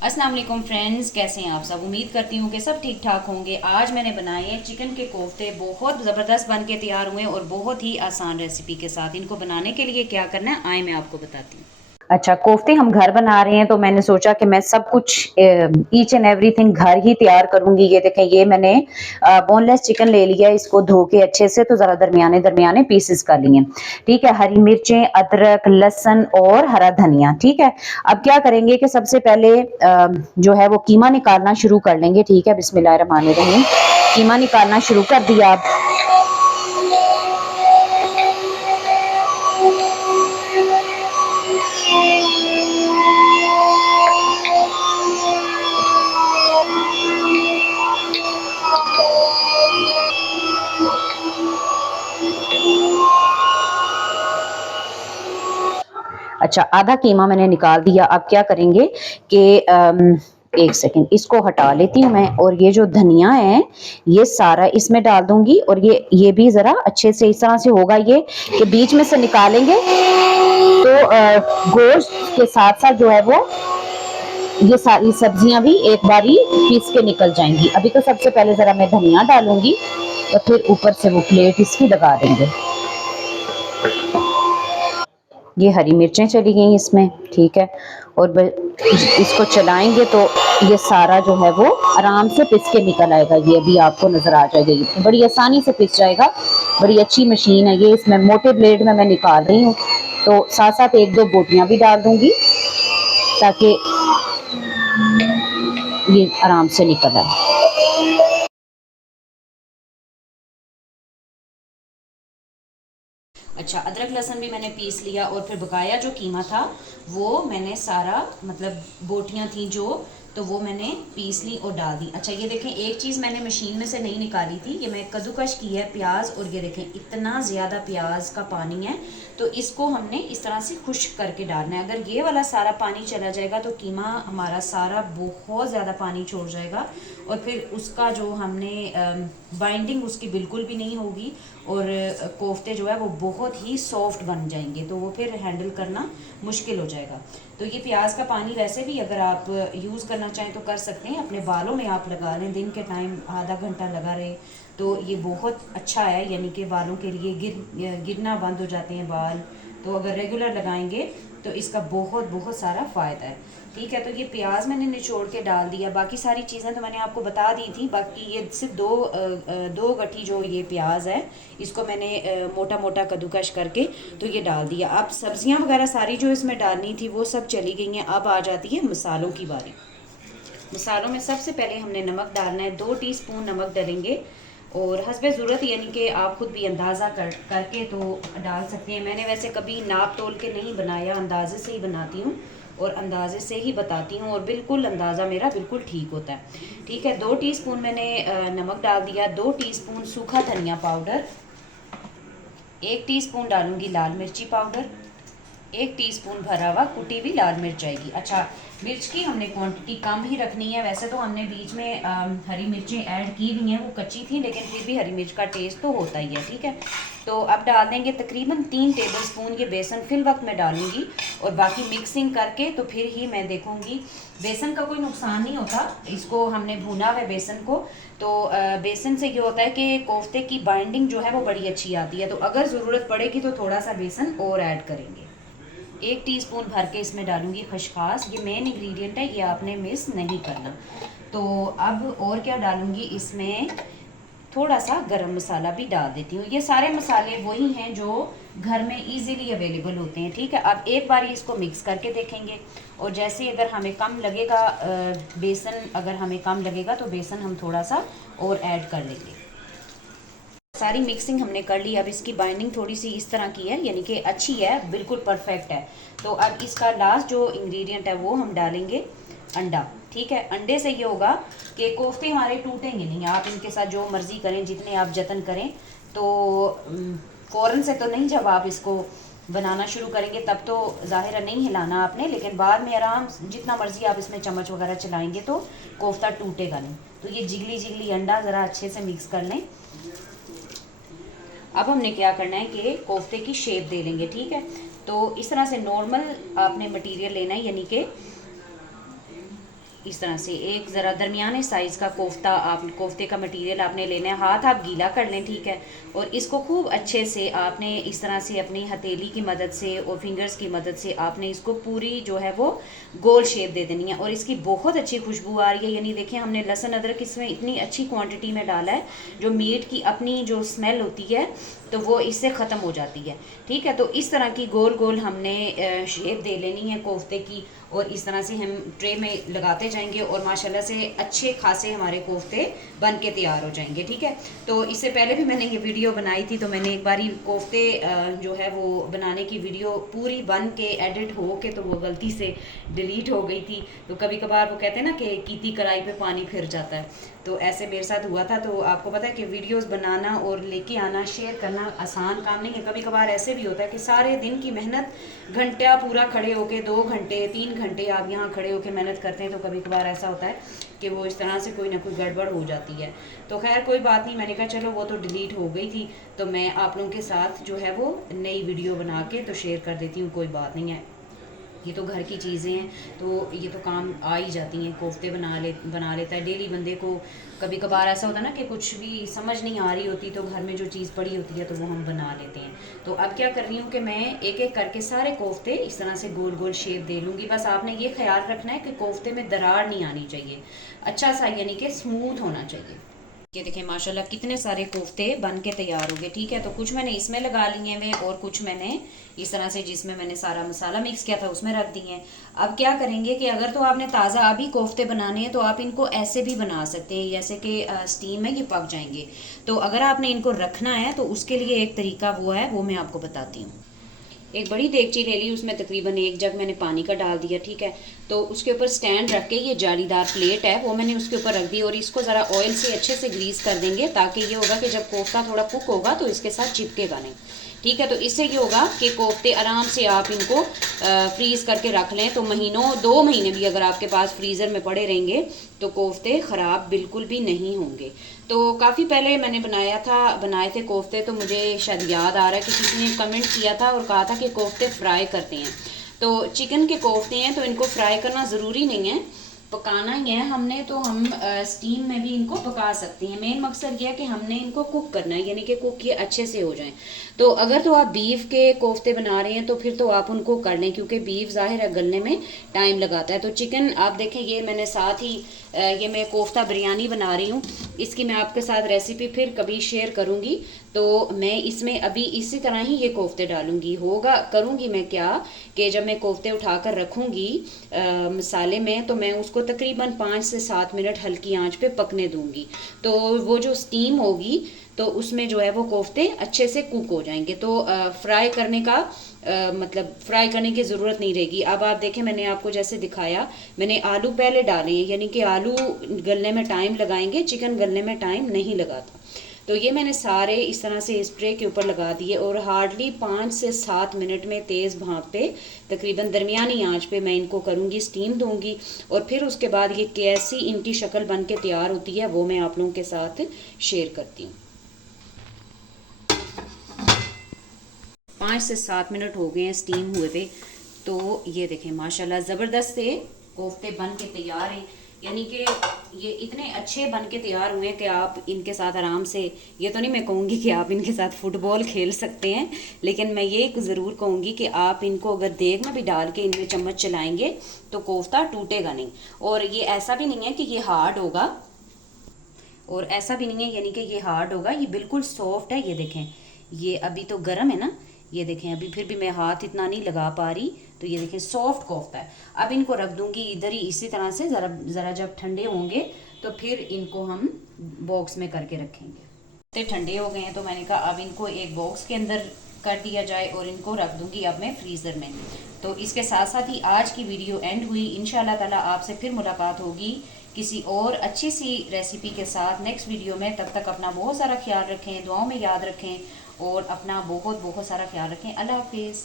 अस्सलाम वालेकुम फ्रेंड्स, कैसे हैं आप सब। उम्मीद करती हूँ कि सब ठीक ठाक होंगे। आज मैंने बनाए हैं चिकन के कोफ्ते, बहुत ज़बरदस्त बन के तैयार हुए और बहुत ही आसान रेसिपी के साथ। इनको बनाने के लिए क्या करना है आए मैं आपको बताती हूँ। अच्छा, कोफ्ते हम घर बना रहे हैं तो मैंने सोचा कि मैं सब कुछ ईच एंड एवरीथिंग घर ही तैयार करूंगी। ये देखें, ये मैंने बोनलेस चिकन ले लिया, इसको धो के अच्छे से तो ज़रा दरमियाने दरमियाने पीसेस कर लिए। ठीक है, हरी मिर्चें, अदरक, लहसुन और हरा धनिया। ठीक है, अब क्या करेंगे कि सबसे पहले जो है वो कीमा निकालना शुरू कर लेंगे। ठीक है, बिस्मिल्लाहिर्रहमानिर्रहीम। कीमा निकालना शुरू कर दिया आप। अच्छा, आधा कीमा मैंने निकाल दिया। अब क्या करेंगे कि एक सेकंड, इसको हटा लेती हूँ मैं। और ये जो धनिया है ये सारा इसमें डाल दूंगी। और ये भी जरा अच्छे से इस तरह से होगा ये कि बीच में से निकालेंगे तो गोश्त के साथ साथ जो है वो ये सारी सब्जियां भी एक बारी पीस के निकल जाएंगी। अभी तो सबसे पहले जरा मैं धनिया डालूंगी और फिर ऊपर से वो प्लेट इसकी लगा देंगे। ये हरी मिर्चें चली गई इसमें। ठीक है, और इसको चलाएंगे तो ये सारा जो है वो आराम से पिस के निकल आएगा। ये भी आपको नजर आ जाएगा, ये बड़ी आसानी से पिस जाएगा। बड़ी अच्छी मशीन है ये। इसमें मोटे ब्लेड में मैं निकाल रही हूँ, तो साथ साथ एक दो बोटियां भी डाल दूंगी ताकि ये आराम से निकल आए। अच्छा, अदरक लहसुन भी मैंने पीस लिया और फिर बकाया जो कीमा था वो मैंने सारा, मतलब बोटियां थी जो, तो वो मैंने पीस ली और डाल दी। अच्छा, ये देखें, एक चीज़ मैंने मशीन में से नहीं निकाली थी, ये मैं कद्दूकश की है प्याज। और ये देखें इतना ज़्यादा प्याज का पानी है, तो इसको हमने इस तरह से खुश्क करके डालना है। अगर ये वाला सारा पानी चला जाएगा तो कीमा हमारा सारा बहुत ज़्यादा पानी छोड़ जाएगा और फिर उसका जो हमने बाइंडिंग उसकी बिल्कुल भी नहीं होगी और कोफ्ते जो है वो बहुत ही सॉफ्ट बन जाएंगे, तो वो फिर हैंडल करना मुश्किल हो जाएगा। तो ये प्याज का पानी वैसे भी अगर आप यूज़ करना चाहें तो कर सकते हैं, अपने बालों में आप लगा लें, दिन के टाइम आधा घंटा लगा रहे तो ये बहुत अच्छा है। यानी कि बालों के लिए गिरना बंद हो जाते हैं बाल, तो अगर रेगुलर लगाएंगे तो इसका बहुत बहुत सारा फ़ायदा है। ठीक है, तो ये प्याज मैंने निचोड़ के डाल दिया। बाकी सारी चीज़ें तो मैंने आपको बता दी थी। बाकी ये सिर्फ दो गठी जो ये प्याज है इसको मैंने मोटा मोटा कद्दूकश करके तो ये डाल दिया। अब सब्जियां वगैरह सारी जो इसमें डालनी थी वो सब चली गई हैं। अब आ जाती है मसालों की बारी। मसालों में सबसे पहले हमने नमक डालना है, 2 टीस्पून नमक डालेंगे और हस्बे ज़रूरत, यानी कि आप खुद भी अंदाज़ा करके तो डाल सकते हैं। मैंने वैसे कभी नाप तोल के नहीं बनाया, अंदाजे से ही बनाती हूँ और अंदाजे से ही बताती हूँ और बिल्कुल अंदाज़ा मेरा बिल्कुल ठीक होता है। ठीक है, 2 टीस्पून मैंने नमक डाल दिया, 2 टीस्पून सूखा धनिया पाउडर, 1 टीस्पून डालूंगी लाल मिर्ची पाउडर, 1 टीस्पून भरा हुआ कुटी हुई लाल मिर्च आएगी। अच्छा, मिर्च की हमने क्वांटिटी कम ही रखनी है। वैसे तो हमने बीच में हरी मिर्चें ऐड की हुई हैं, वो कच्ची थी लेकिन फिर भी हरी मिर्च का टेस्ट तो होता ही है। ठीक है, तो अब डाल देंगे तकरीबन 3 टेबलस्पून ये बेसन। फिल वक्त मैं डालूंगी और बाकी मिक्सिंग करके तो फिर ही मैं देखूंगी। बेसन का कोई नुकसान नहीं होता, इसको हमने भुना है बेसन को, तो बेसन से ये होता है कि कोफ्ते की बाइंडिंग जो है वो बड़ी अच्छी आती है। तो अगर ज़रूरत पड़ेगी तो थोड़ा सा बेसन और ऐड करेंगे। 1 टीस्पून भर के इसमें डालूंगी खसखस, ये मेन इंग्रेडिएंट है, ये आपने मिस नहीं करना। तो अब और क्या डालूंगी इसमें, थोड़ा सा गरम मसाला भी डाल देती हूँ। ये सारे मसाले वही हैं जो घर में इजीली अवेलेबल होते हैं। ठीक है, अब एक बार इसको मिक्स करके देखेंगे और जैसे अगर हमें कम लगेगा बेसन, अगर हमें कम लगेगा तो बेसन हम थोड़ा सा और ऐड कर लेंगे। सारी मिक्सिंग हमने कर ली। अब इसकी बाइंडिंग थोड़ी सी इस तरह की है, यानी कि अच्छी है, बिल्कुल परफेक्ट है। तो अब इसका लास्ट जो इंग्रेडिएंट है वो हम डालेंगे अंडा। ठीक है, अंडे से ये होगा कि कोफ्ते हमारे टूटेंगे नहीं। आप इनके साथ जो मर्जी करें, जितने आप जतन करें, तो फ़ौरन से तो नहीं, जब आप इसको बनाना शुरू करेंगे तब तो ज़ाहिर है नहीं हिलाना आपने, लेकिन बाद में आराम जितना मर्जी आप इसमें चम्मच वगैरह चलाएंगे तो कोफ्ता टूटेगा नहीं। तो ये जिगली जिगली अंडा ज़रा अच्छे से मिक्स कर लें। अब हमने क्या करना है कि कोफ्ते की शेप दे लेंगे। ठीक है, तो इस तरह से नॉर्मल आपने मटेरियल लेना है, यानी कि इस तरह से एक ज़रा दरमियाने साइज़ का कोफ्ता, आप कोफ्ते का मटेरियल आपने लेना है, हाथ आप गीला कर लें, ठीक है। और इसको खूब अच्छे से आपने इस तरह से अपनी हथेली की मदद से और फिंगर्स की मदद से आपने इसको पूरी जो है वो गोल शेप दे देनी है। और इसकी बहुत अच्छी खुशबू आ रही है, यानी देखिए हमने लहसुन अदरक इसमें इतनी अच्छी क्वांटिटी में डाला है, जो मीट की अपनी जो स्मेल होती है तो वो इससे ख़त्म हो जाती है, ठीक है। तो इस तरह की गोल गोल हमने शेप दे लेनी है कोफ्ते की, और इस तरह से हम ट्रे में लगाते जाएंगे और माशाल्लाह से अच्छे खासे हमारे कोफ्ते बन के तैयार हो जाएंगे, ठीक है। तो इससे पहले भी मैंने ये वीडियो बनाई थी, तो मैंने एक बारी कोफ्ते जो है वो बनाने की वीडियो पूरी बन के एडिट हो के तो वो गलती से डिलीट हो गई थी। तो कभी कभार वो कहते हैं ना कि कीती कढ़ाई पे पानी फिर जाता है, तो ऐसे मेरे साथ हुआ था। तो आपको पता है कि वीडियोस बनाना और लेके आना, शेयर करना आसान काम नहीं है। कभी कभार ऐसे भी होता है कि सारे दिन की मेहनत, घंटा पूरा खड़े होके 2 घंटे 3 घंटे आप यहाँ खड़े होके मेहनत करते हैं, तो कभी कभार ऐसा होता है कि वो इस तरह से कोई ना कोई गड़बड़ हो जाती है। तो खैर कोई बात नहीं, मैंने कहा चलो वो तो डिलीट हो गई थी, तो मैं आप लोगों के साथ जो है वो नई वीडियो बना के तो शेयर कर देती हूँ, कोई बात नहीं है। ये तो घर की चीज़ें हैं, तो ये तो काम आ ही जाती हैं। कोफ्ते बना लेता है डेली बंदे को। कभी कभार ऐसा होता है ना कि कुछ भी समझ नहीं आ रही होती, तो घर में जो चीज़ पड़ी होती है तो वो हम बना लेते हैं। तो अब क्या कर रही हूँ कि मैं एक एक करके सारे कोफ्ते इस तरह से गोल गोल शेप दे लूँगी। बस आपने ये ख्याल रखना है कि कोफ्ते में दरार नहीं आनी चाहिए, अच्छा सा यानी कि स्मूथ होना चाहिए। ये देखें माशाल्लाह कितने सारे कोफ्ते बन के तैयार हो गए, ठीक है। तो कुछ मैंने इसमें लगा लिए हैं और कुछ मैंने इस तरह से जिसमें मैंने सारा मसाला मिक्स किया था उसमें रख दिए हैं। अब क्या करेंगे कि अगर तो आपने ताज़ा अभी कोफ्ते बनाने हैं तो आप इनको ऐसे भी बना सकते हैं, जैसे कि स्टीम में ये पक जाएंगे। तो अगर आपने इनको रखना है तो उसके लिए एक तरीका वो है, वो मैं आपको बताती हूँ। एक बड़ी देगची ले ली, उसमें तकरीबन 1 जग मैंने पानी का डाल दिया, ठीक है। तो उसके ऊपर स्टैंड रख के, ये जालीदार प्लेट है वो मैंने उसके ऊपर रख दी, और इसको ज़रा ऑयल से अच्छे से ग्रीस कर देंगे, ताकि ये होगा कि जब कोफ्ता थोड़ा कुक होगा तो इसके साथ चिपकेगा नहीं, ठीक है। तो इससे ये होगा कि कोफ्ते आराम से आप इनको फ्रीज़ करके रख लें, तो महीनों 2 महीने भी अगर आपके पास फ्रीज़र में पड़े रहेंगे तो कोफ्ते ख़राब बिल्कुल भी नहीं होंगे। तो काफ़ी पहले मैंने बनाए थे कोफ्ते, तो मुझे शायद याद आ रहा है कि किसी ने कमेंट किया था और कहा था कि कोफ्ते फ्राई करते हैं। तो चिकन के कोफ्ते हैं तो इनको फ्राई करना ज़रूरी नहीं है, पकाना ही है हमने, तो हम स्टीम में भी इनको पका सकते हैं। मेन मकसद ये है कि हमने इनको कुक करना है, यानी कि कुक ये अच्छे से हो जाएं। तो अगर तो आप बीफ के कोफ्ते बना रहे हैं तो फिर तो आप उनको कर लें, क्योंकि बीफ ज़ाहिर है गलने में टाइम लगाता है। तो चिकन आप देखें, ये मैंने साथ ही ये मैं कोफ्ता बिरयानी बना रही हूँ, इसकी मैं आपके साथ रेसिपी फिर कभी शेयर करूँगी। तो मैं इसमें अभी इसी तरह ही ये कोफ्ते डालूंगी। करूँगी मैं क्या कि जब मैं कोफ्ते उठाकर रखूँगी मसाले में, तो मैं उसको तकरीबन 5 से 7 मिनट हल्की आंच पे पकने दूंगी। तो वो जो स्टीम होगी तो उसमें जो है वो कोफ्ते अच्छे से कुक हो जाएंगे। तो फ्राई करने का मतलब फ्राई करने की ज़रूरत नहीं रहेगी। अब आप देखें, मैंने आपको जैसे दिखाया, मैंने आलू पहले डाले हैं, यानी कि आलू गलने में टाइम लगाएंगे, चिकन गलने में टाइम नहीं लगाता। तो ये मैंने सारे इस तरह से इस ट्रे के ऊपर लगा दिए, और हार्डली 5 से 7 मिनट में तेज़ भांप पे तकरीबन दरमियानी आंच पे मैं इनको करूँगी, स्टीम दूंगी। और फिर उसके बाद ये कैसी इनकी शक्ल बन के तैयार होती है वो मैं आप लोगों के साथ शेयर करती हूँ। 5 से 7 मिनट हो गए हैं स्टीम हुए थे। तो ये देखें माशाल्लाह ज़बरदस्त से कोफ्ते बन के तैयार हैं, यानी कि ये इतने अच्छे बन के तैयार हुए हैं कि आप इनके साथ आराम से, ये तो नहीं मैं कहूँगी कि आप इनके साथ फुटबॉल खेल सकते हैं, लेकिन मैं ये ज़रूर कहूँगी कि आप इनको अगर देग में भी डाल के इनमें चम्मच चलाएंगे तो कोफ्ता टूटेगा नहीं। और ये ऐसा भी नहीं है कि ये हार्ड होगा, और ऐसा भी नहीं है यानी कि ये हार्ड होगा, ये बिल्कुल सॉफ्ट है। ये देखें, ये अभी तो गर्म है ना, ये देखें अभी फिर भी मैं हाथ इतना नहीं लगा पा रही, तो ये देखें सॉफ्ट कोफ्ता है। अब इनको रख दूंगी इधर ही इसी तरह से, ज़रा जब ठंडे होंगे तो फिर इनको हम बॉक्स में करके रखेंगे। इतने ठंडे हो गए हैं तो मैंने कहा अब इनको एक बॉक्स के अंदर कर दिया जाए, और इनको रख दूंगी अब मैं फ्रीज़र में। तो इसके साथ साथ ही आज की वीडियो एंड हुई। इंशाल्लाह ताला आपसे फिर मुलाकात होगी किसी और अच्छी सी रेसिपी के साथ नेक्स्ट वीडियो में। तब तक अपना बहुत सारा ख्याल रखें, दुआओं में याद रखें, और अपना बहुत बहुत सारा ख्याल रखें। अल्लाह हाफिज़।